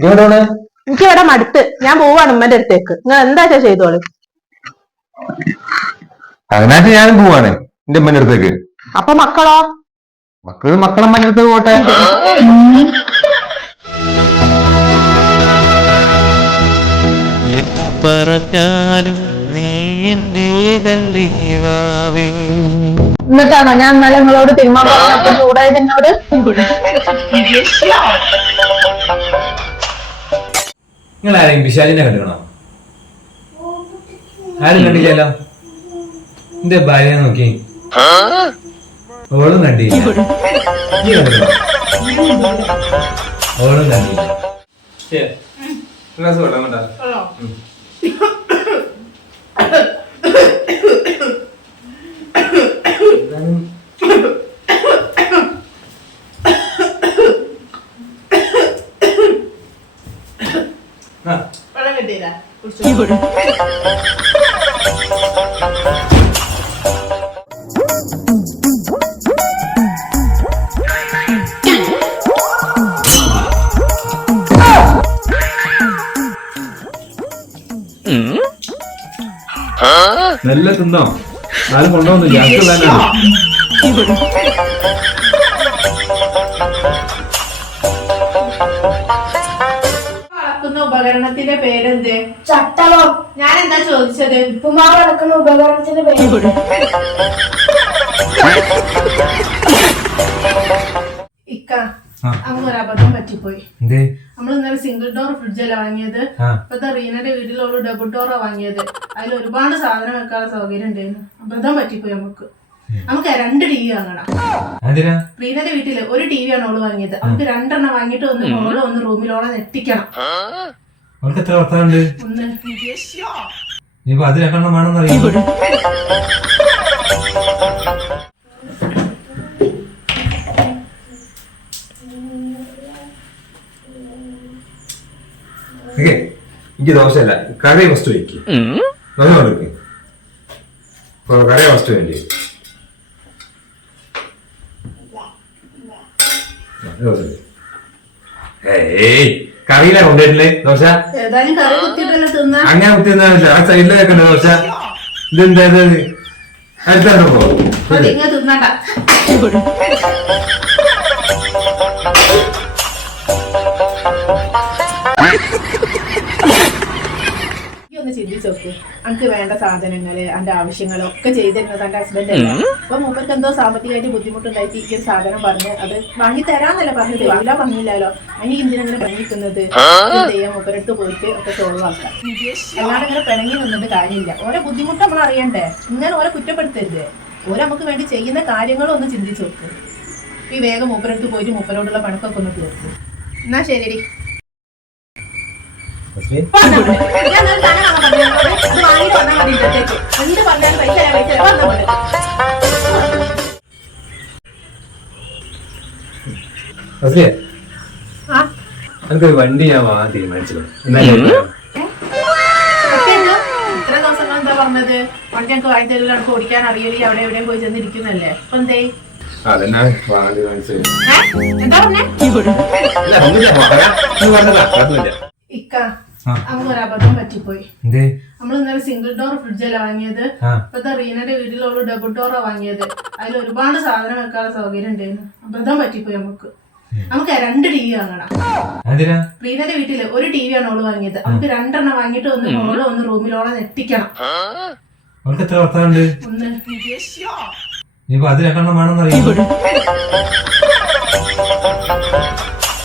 എനിക്ക് ഇവിടെ മടുത്ത് ഞാൻ പോവാണ് ഉമ്മന്റെ അടുത്തേക്ക്. നിങ്ങൾ എന്താ ചെയ്തോളൂ. അതിനായിട്ട് ഞാനും പോവാണ് എന്റെ ഉമ്മന്റെ അടുത്തേക്ക്. അപ്പൊ മക്കളോ? മക്കളെ ഉമ്മന്റെ അടുത്തേക്ക് പോട്ടെ. പറഞ്ഞാലും എന്നിട്ടാണോ ഞാൻ ഇന്നലെ നിങ്ങളോട് തിരുമാൻ പറഞ്ഞപ്പോ ചൂടായത് എന്നോട്? നിങ്ങൾ ആരെയും വിശാലിനെ കണ്ടിക്കണോ? ആരും കണ്ടില്ലല്ലോ. എന്റെ ഭാര്യ നോക്കി ഓളും കണ്ടില്ല. ഓളും കണ്ടില്ല. വെള്ളം കിട്ടിയില്ല. നല്ല തിന്നോ? ആരും കൊണ്ടുവന്നില്ല. വളക്കുന്ന ഉപകരണത്തിന്റെ പേരെന്ത്? ചട്ടളം. ഞാൻ എന്താ ചോദിച്ചത്? ഉപ്പുമാവ് വളക്കുന്ന ഉപകരണത്തിന്റെ പേര്. ഇക്ക നമുക്കൊരു അബദ്ധം പറ്റിപ്പോയി. നമ്മൾ ഇന്നലെ സിംഗിൾ ഡോർ ഫ്രിഡ്ജല്ല വാങ്ങിയത്. ഇപ്പത്തെ റീനയുടെ വീട്ടിലുള്ള ഡബിൾ ഡോറാ വാങ്ങിയത്. അതിൽ ഒരുപാട് സാധനം വെക്കാനുള്ള സൗകര്യം ഉണ്ടായിരുന്നു. അബദ്ധം പറ്റിപ്പോയി. നമുക്ക് 2 TV വാങ്ങണം. റീനയുടെ വീട്ടില് ഒരു TV ആണ് ഓള് വാങ്ങിയത്. നമുക്ക് 2 എണ്ണം വാങ്ങിയിട്ട് ഒന്ന് മോള് ഒന്ന് റൂമിലോളം എത്തിക്കണം. എനിക്ക് ദോശയല്ല, കറി ഫസ്റ്റ് വയ്ക്ക്. ദോശ കൊടുക്ക്. കറി ഫസ്റ്റ് വേണ്ടി. കറിയിലാ കൊണ്ടുവരില്ലേ ദോശ? അങ്ങനെ കുത്തി തിന്നാനില്ല. ആ സൈഡിൽ വെക്കണ്ട ദോശ. ഇതെന്താ അടുത്തോ? ഒന്ന് ചിന്തിച്ചോക്ക്. എനിക്ക് വേണ്ട സാധനങ്ങള് എന്റെ ആവശ്യങ്ങളൊക്കെ ചെയ്തിരുന്നത് എന്റെ ഹസ്ബൻഡ് അല്ല. അപ്പൊ മൂപ്പർക്ക് എന്തോ സാമ്പത്തികമായിട്ട് ബുദ്ധിമുട്ടുണ്ടായിട്ട് ഈ ഒരു സാധനം പറഞ്ഞ് അത് വാങ്ങി തരാന്നല്ല പറഞ്ഞത്. എല്ലാം വാങ്ങിയില്ലല്ലോ. അതിന് എന്തിനങ്ങനെ പിണങ്ങിക്കുന്നത്? ചെയ്യാൻ മൂപ്പരടുത്ത് പോയിട്ട് ഒക്കെ സോൾവ് ആക്കാം. അല്ലാണ്ട് ഇങ്ങനെ പിണങ്ങി നിന്നിട്ട് കാര്യമില്ല. ഓരോ ബുദ്ധിമുട്ട് നമ്മൾ അറിയണ്ടേ. ഇങ്ങനെ ഓരോ കുറ്റപ്പെടുത്തരുത്. ഓരോ നമുക്ക് വേണ്ടി ചെയ്യുന്ന കാര്യങ്ങളും ഒന്ന് ചിന്തിച്ചു നോക്ക്. ഈ വേഗം മൂപ്പരടുത്ത് പോയിട്ട് മൂപ്പരോടുള്ള പണക്കൊക്കെ ഒന്ന് തീർക്കും. എന്നാ ശരി. എനിക്കൊരു വണ്ടി ഞാൻ വാങ്ങാൻ തീരുമാനിച്ചത്. ഇത്ര ദിവസങ്ങൾ എന്താ പറഞ്ഞത്? വണ്ടി ഞങ്ങൾക്ക് വാങ്ങി തരില്ല, നമുക്ക് ഓടിക്കാൻ അറിയില്ല, അവിടെ എവിടെയും പോയി ചെന്നിരിക്കുന്നല്ലേ. അപ്പൊ എന്തേ? അതെന്നാ വാങ്ങാൻ തീരുമാനിച്ചത്. എന്താ പറഞ്ഞേ? ഇക്ക നമുക്കൊരു അബദ്ധം പറ്റിപ്പോയി. നമ്മൾ ഇന്നലെ സിംഗിൾ ഡോർ ഫ്രിഡ്ജല്ല വാങ്ങിയത്. ഇപ്പത്തെ റീനയുടെ വീട്ടിലുള്ള ഡബിൾ ഡോറാ വാങ്ങിയത്. അതിൽ ഒരുപാട് സാധനം വെക്കാനുള്ള സൗകര്യം ഉണ്ടായിരുന്നു. അബദ്ധം പറ്റിപ്പോയി. നമുക്ക് 2 TV വാങ്ങണം. റീനയുടെ വീട്ടില് ഒരു TV ആണ് ഓള് വാങ്ങിയത്. നമുക്ക് 2 എണ്ണം വാങ്ങിയിട്ട് ഒന്ന് മോള് ഒന്ന് റൂമിലോളം എത്തിക്കണം. ഒന്ന്